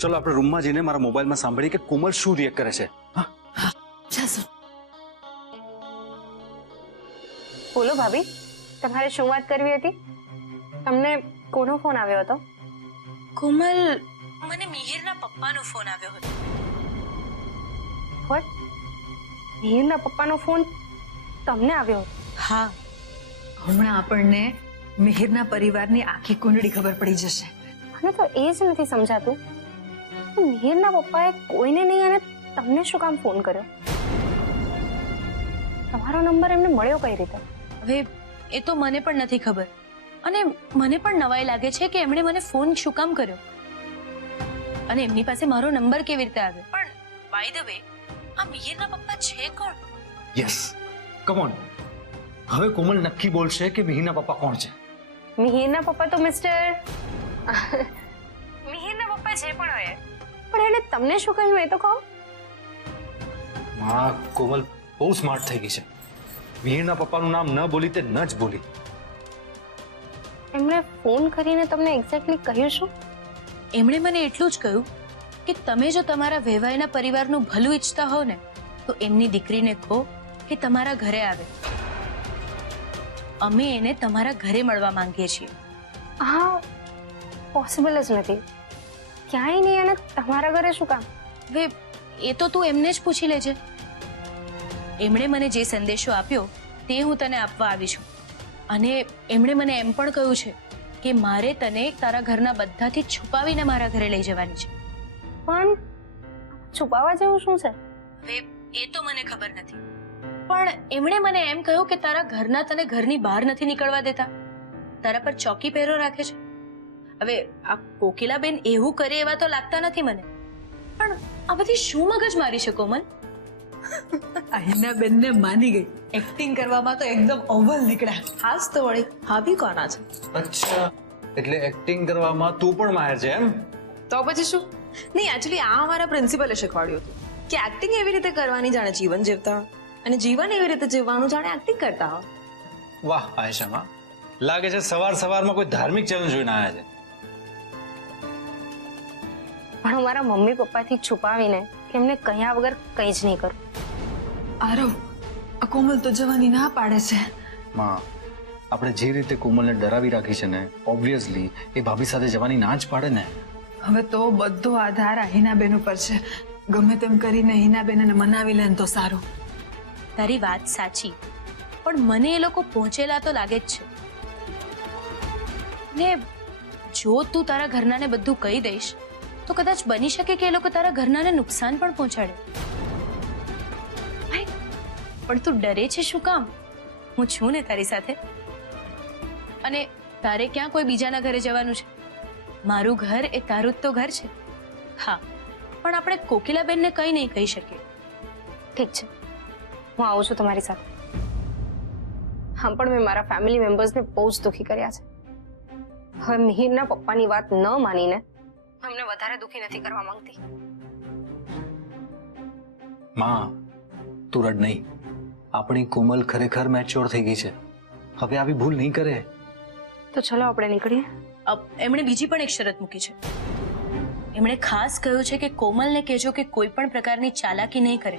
ચલો આપણે રૂમમાં જઈને મારા મોબાઈલમાં સાંભળીએ કે કોમલ શું રિએક્ટ કરે છે. હા જાસુ. બોલો ભાભી, તમારે શું વાત કરવી હતી? તમને કોનો ફોન આવ્યો હતો? કોમલ, મને મિહિરના પપ્પાનો ફોન આવ્યો હતો. વોટ? મિહિરના પપ્પાનો ફોન તમને આવ્યો હતો? હા, હમણાં આપણને મિહિરના પરિવારની આખી કુંડળી ખબર પડી જશે. મને તો એ જ નથી સમજાતું, મિહિરના પપ્પાએ કોઈને નહીં અને તમને શું કામ ફોન કર્યો? તમારો નંબર એમને મળ્યો કઈ રીતે? હવે એ તો મને પણ નથી ખબર અને મને પણ નવાઈ લાગે છે કે એમણે મને ફોન શું કામ કર્યો અને એમની પાસે મારો નંબર કેવી રીતે આવ્યો. પણ બાય ધ વે, આ મિહિરના પપ્પા છે કોણ? Yes, come on. હવે કોમલ નક્કી બોલશે કે મિહિરના પપ્પા કોણ છે. મિહિરના પપ્પા તો મિસ્ટર મિહિરના પપ્પા જે પણ હોય, પણ એને તમને શું કહ્યું એ તો કહો. હા, કોમલ બહુ સ્માર્ટ થઈ ગઈ છે. મિહિરના પપ્પાનું નામ ન બોલી તે ન જ બોલી. એમણે ફોન કરીને તમને એક્ઝેક્ટલી કહ્યું શું? એમણે મને એટલું જ કહ્યું કે તમે જો તમારા વહેવાઈના પરિવારનું ભલું ઈચ્છતા હો ને તો એમની દીકરીને કહો કે તમારા ઘરે આવે. અમે એને તમારા ઘરે મળવા માંગીએ છીએ. હા, પોસિબલ જ નથી. ક્યાંય નહીં અને તમારા ઘરે શું કામ? હવે એ તો તું એમને જ પૂછી લેજે. એમણે મને જે સંદેશો આપ્યો તે હું તને આપવા આવી છું અને એમણે મને એમ પણ કહ્યું છે કે મારે તને તારા ઘરના બધાથી છુપાવીને મારા ઘરે લઈ જવાની છે. પણ છુપાવા જેવું શું છે? હવે એ તો મને ખબર નથી, પણ એમણે મને એમ કહ્યું કે તારા ઘરના તને ઘરની બહાર નથી નીકળવા દેતા, તારા પર ચોકી પહેરો રાખે છે. હવે આ કોકિલાબેન એવું કરે એવા તો લાગતા નથી મને, પણ આ બધી શું મગજ મારી છે કોમલ? અહિના બેનને માની ગઈ. એક્ટિંગ કરવામાં તો એકદમ અવ્વલ નીકળ્યા. હાસ તો વળી ભાભી કોના છે? અચ્છા, એટલે એક્ટિંગ કરવામાં તું પણ માહિર છે એમ? તો પછી શું? નહીં, એકચ્યુઅલી આ અમારા પ્રિન્સિપલે શીખવાડ્યું હતું કે એક્ટિંગ એવી રીતે કરવાની જાણે જીવન જીવતા હોય અને જીવન એવી રીતે જીવવાનું જાણે એક્ટિંગ કરતા હોય. વાહ આયશામાં, લાગે છે સવારમાં કોઈ ધાર્મિક ચેલેન્જ જોઈને આવ્યા છે. પણ મારા મમ્મી પપ્પાથી છુપાવીને કે એમને કહ્યા વગર કંઈ જ નહીં કરું. આરવ, આ કોમલ તો જવાની ના પાડે છે. માં, આપણે જે રીતે કોમલને ડરાવી રાખી છે ને, ઓબ્વિયસલી એ ભાભી સાથે જવાની ના જ પાડે ને. હવે તો બધો આધાર આ હિનાબેન ઉપર છે. ગમે તેમ કરીને હિનાબેનને મનાવી લે ને તો સારું. તારી વાત સાચી, પણ મને એ લોકો પહોંચેલા તો લાગે જ છે ને. જો તું તારા ઘરનાને બધું કહી દઈશ તો કદાચ બની શકે કે એ લોકો તારા ઘરનાને નુકસાન પણ પહોંચાડે. પણ તું ડરે છે શું કામ? હું છું ને તારી સાથે. અને તારે ક્યાં કોઈ બીજાના ઘરે જવાનું છે? મારું ઘર એ તારું જ તો ઘર છે. હા, પણ આપણે કોકિલાબેનને કંઈ નહીં કહી શકીએ. ઠીક છે, હું આવું છું તમારી સાથે. હા, પણ મેં મારા ફેમિલી મેમ્બર્સને બહુ જ દુઃખી કર્યા છે. હવે મિહિરના પપ્પાની વાત ન માનીને અમને વધારે દુઃખી નથી કરવા માંગતી. માં, તું રડ નહીં. આપણી કોમલ ખરેખર મેચ્યોર થઈ ગઈ છે. હવે આવી ભૂલ નહીં કરે. તો ચલો આપણે નીકળીએ. એમણે બીજી પણ એક શરત મૂકી છે. એમણે ખાસ કહ્યું છે કે કોમલને કહેજો કે કોઈ પણ પ્રકારની ચાલાકી નહીં કરે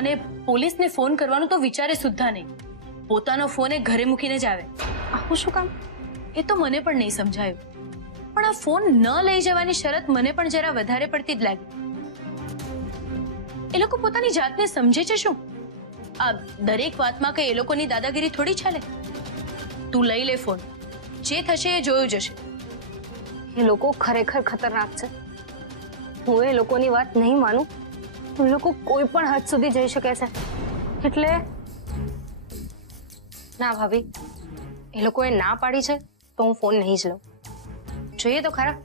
અને પોલીસને ફોન કરવાનું તો વિચારે સુદ્ધા નહીં. પોતાનો ફોન એ ઘરે મૂકીને જ આવે. આવું શું કામ? એ તો મને પણ નહીં સમજાયું, પણ આ ફોન ન લઈ જવાની શરત મને પણ જરા વધારે પડતી જ લાગી. એ લોકો પોતાની જાતને સમજે છે શું? આ દરેક વાતમાં કે એ લોકોની દાદાગીરી થોડી ચાલે. તું લઈ લે ફોન, જે થશે એ જોયું જશે. એ લોકો ખરેખર ખતરનાક છે. હું એ લોકોની વાત નહીં માનું તો એ લોકો કોઈ પણ હદ સુધી જઈ શકે છે. એટલે ના ભાભી, એ લોકોએ ના પાડી છે તો હું ફોન નહીં જ લઉં. જોઈએ તો ખરા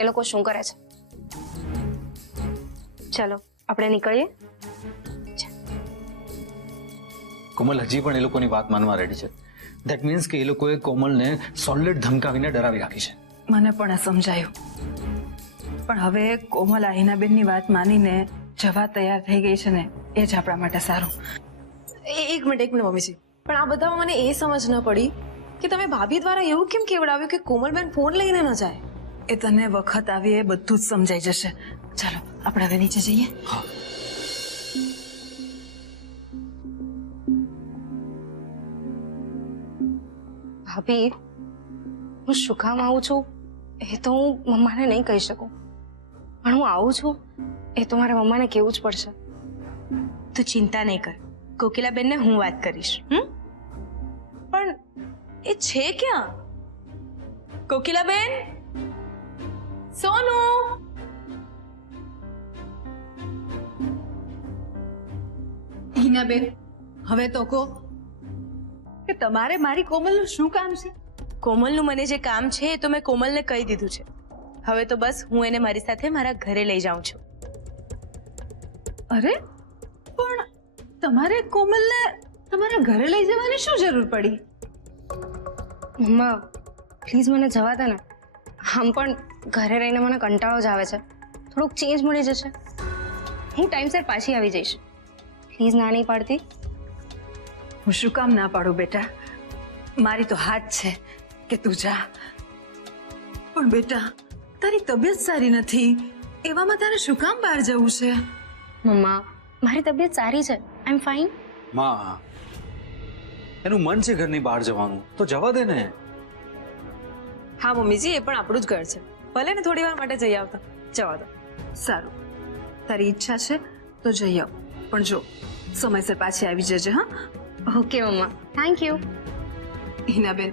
એ લોકો શું કરે છે. ચલો આપણે નીકળીએ. કોમલ હજી પણ એ લોકોની વાત માનવા રેડી છે. ધેટ મીન્સ કે એ લોકોએ કોમલને સોલિડ ધમકાવીને ડરાવી રાખી છે. મને પણ સમજાયું, પણ હવે કોમલ આ હિનાબેનની વાત માનીને જવા તૈયાર થઈ ગઈ છે ને, એ જ આપણા માટે સારું. એક મિનિટ મમ્મીજી, પણ આ બધામાં મને એ સમજ ન પડી કે તમે ભાભી દ્વારા એવું કેમ કેવડાવ્યું કે કોમલબેન ફોન લઈને ન જાય? એ તને વખત આવી એ બધું જ સમજાઈ જશે. ચાલો આપણે હવે નીચે જઈએ. હા. ભાભી, હું શું કામ આવું છું એ તો હું મમ્માને નહીં કહી શકું, પણ હું આવું છું એ તો મારા મમ્માને કહેવું જ પડશે. તું ચિંતા નહીં કર, કોકિલાબેનને હું વાત કરીશ. પણ એ છે ક્યાં? કોકિલાબેન, સોનુ. હિનાબેન, હવે તો કહો કે તમારે મારી કોમલનું શું કામ છે? કોમલનું મને જે કામ છે એ તો મેં કોમલને કહી દીધું છે. હવે તો બસ હું એને મારી સાથે મારા ઘરે લઈ જાઉં છું. અરે પણ તમારે કોમલને તમારા ઘરે લઈ જવાની શું જરૂર પડી? મમ્મા પ્લીઝ મને જવા દે ને. આમ પણ ઘરે રહીને મને કંટાળો જ આવે છે. થોડુંક ચેન્જ મળી જશે. હું ટાઈમસર પાછી આવી જઈશ. પ્લીઝ ના નહીં પાડતી. હું શું કામ ના પાડું બેટા? મારી તો હાથ છે કે તું જા. પણ બેટા તારી તબિયત સારી નથી, એવામાં તારે શું કામ બહાર જવું છે? મમ્મા મારી તબિયત સારી છે, આઈ એમ ફાઇન. માં, એનું મન છે ઘરની બહાર જવાનું, તો જવા દે ને. હા મમ્મીજી, એ પણ આપણું જ ઘર છે. ભલે ને થોડી વાર માટે જઈ આવતા, જવા દો. સારું, તારી ઈચ્છા છે તો જઈ આવ, પણ જો સમયસર પાછી આવી જજે. હા ઓકે મમ્મા, થેન્ક યુ. હિનાબેન,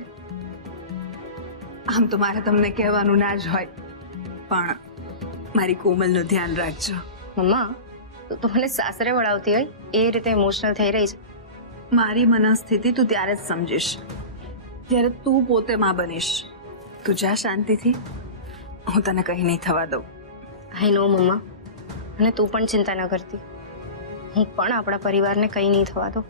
આમ તો મારે તમને કહેવાનું ના જ હોય, પણ મારી કોમલનું ધ્યાન રાખજો. મમ્મા તું તો મને સાસરે વળાવતી હોય એ રીતે ઇમોશનલ થઈ રહી છે. મારી મનસ્થિતિ તું ત્યારે જ સમજીશ જ્યારે તું પોતે માં બનીશ. તું જા શાંતિથી, હું તને કંઈ નહીં થવા દઉં. આઈ નો મમ્મા, અને તું પણ ચિંતા ન કરતી. હું પણ આપણા પરિવારને કંઈ નહીં થવા દઉં.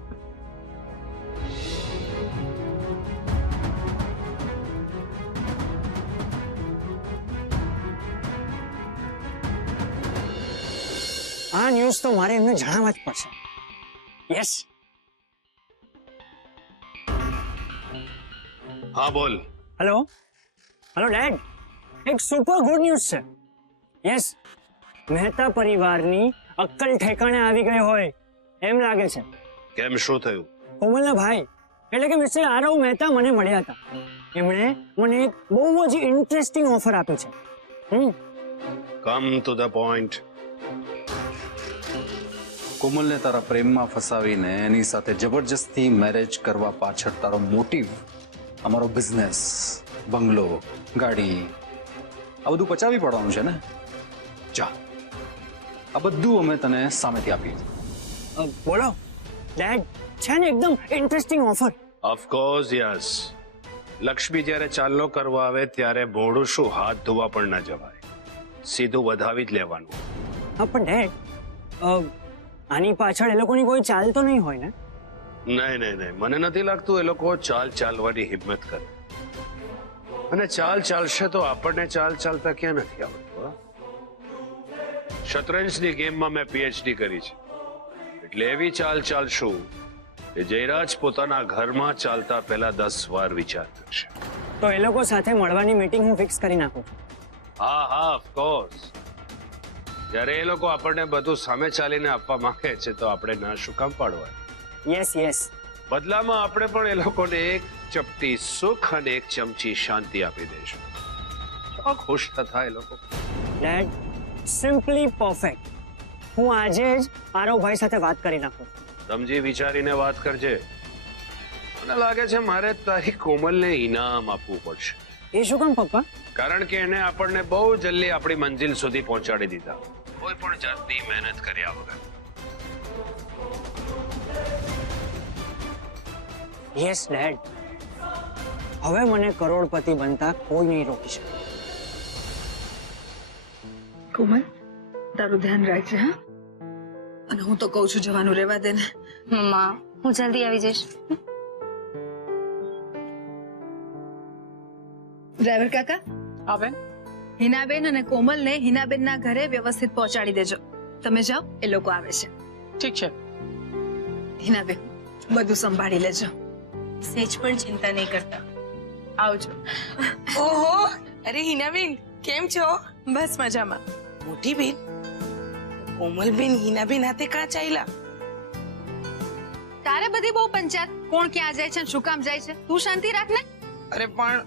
આ ન્યૂઝ તો મારે એમને જણાવવા જ પડશે. યસ. હા બોલ. હેલો હેલો ડેડ, એક સુપર ગુડ ન્યૂઝ છે. યસ, મહેતા પરિવારની અક્કલ ઠેકાણે આવી ગઈ હોય એમ લાગે છે. કેમ, શું થયું? કોમલના ભાઈ એટલે કે મિસ્ટર આરવ મહેતા મને મળ્યા હતા. એમણે મને એક બહુ જ ઇન્ટરેસ્ટિંગ ઓફર આપી છે. Come to the point. કોમલને તારા પ્રેમમાં ફસાવીને એની સાથે જબરજસ્તી મેરેજ કરવા પાછળ તારો મોટિવ અમારો બિઝનેસ, બંગલો, ગાડી, આ બધું પચાવી પડવાનું છે ને? જા, આ બધું અમે તને સામેથી આપીએ. બોલો ડેડ, છે ને એકદમ interesting offer. Of course yes. Lakshmi જ્યારે ચાલનો કરવા આવે ત્યારે મોઢું શું હાથ ધોવા પણ ના જવાય, સીધું વધાવી જ લેવાનું. હા પણ ડેડ, આની પાછળ એ લોકોની કોઈ ચાલ તો નહીં હોય ને? નહીં નહીં નહીં, મને નથી લાગતું એ લોકો ચાલવાની હિંમત કરે. અને ચાલશે તો આપણને ચાલતા ક્યાં નથી આવડતું. શતરંજની ગેમમાં મેં પીએચડી કરી છે, એટલે એવી ચાલશું કે જયરાજ પોતાના ઘરમાં ચાલતા પહેલા 10 વાર વિચાર કરશે. તો એ લોકો સાથે મળવાની મીટિંગ હું ફિક્સ કરી નાખું છું. હા ઓફકોર્સ. જ્યારે એ લોકો આપણને બધું સામે ચાલીને આપવા માંગે છે તો આપણે ના શું કામ પાડવા? યસ. બદલામાં આપણે પણ એ લોકોને એક ચપટી સુખ અને એક ચમચી શાંતિ આપી દઈશું. તો ખુશ થતા એ લોકો. Dad, simply perfect. હું આજે જ આરવભાઈ સાથે વાત કરી નાખું. સમજી વિચારીને વાત કરજે. મને લાગે છે મારે તારી કોમલને ઇનામ આપવું પડશે. એ શું કામ પપ્પા? કારણ કે એને આપણને બહુ જલ્દી આપણી મંજિલ સુધી પહોંચાડી દીધા, કોઈ પણ જાતની મહેનત કર્યા વગર. યસ ડેડ, હવે મને કરોડપતિ બનતા કોઈ નહીં રોકી શકે. કોમલ, તારું ધ્યાન રાખજે. હા, અને હું તો કહું છું જવાનું રહેવા દે ને. મમ્મા હું જલ્દી આવી જઈશ. ડ્રાઈવર કાકા, આવે. હિનાબેન અને કોમલને હિનાબેનના ઘરે વ્યવસ્થિત પહોંચાડી દેજો. તમે જાઓ, એ લોકો આવે છે. ઠીક છે. હિનાબેન, બધું સંભાળી લેજો. સેજ પણ ચિંતા નહીં કરતા. આવજો. ઓહો, અરે હિનાબેન, કેમ છો? બસ મજામાં. મોટી બેન, કોમલબેન હિનાબેન હાથે કાં ચાલ્યા? તારે બધી બહુ પંચાયત, કોણ ક્યાં જાય છે ને શું કામ જાય છે, તું શાંતિ રાખ ને. અરે પણ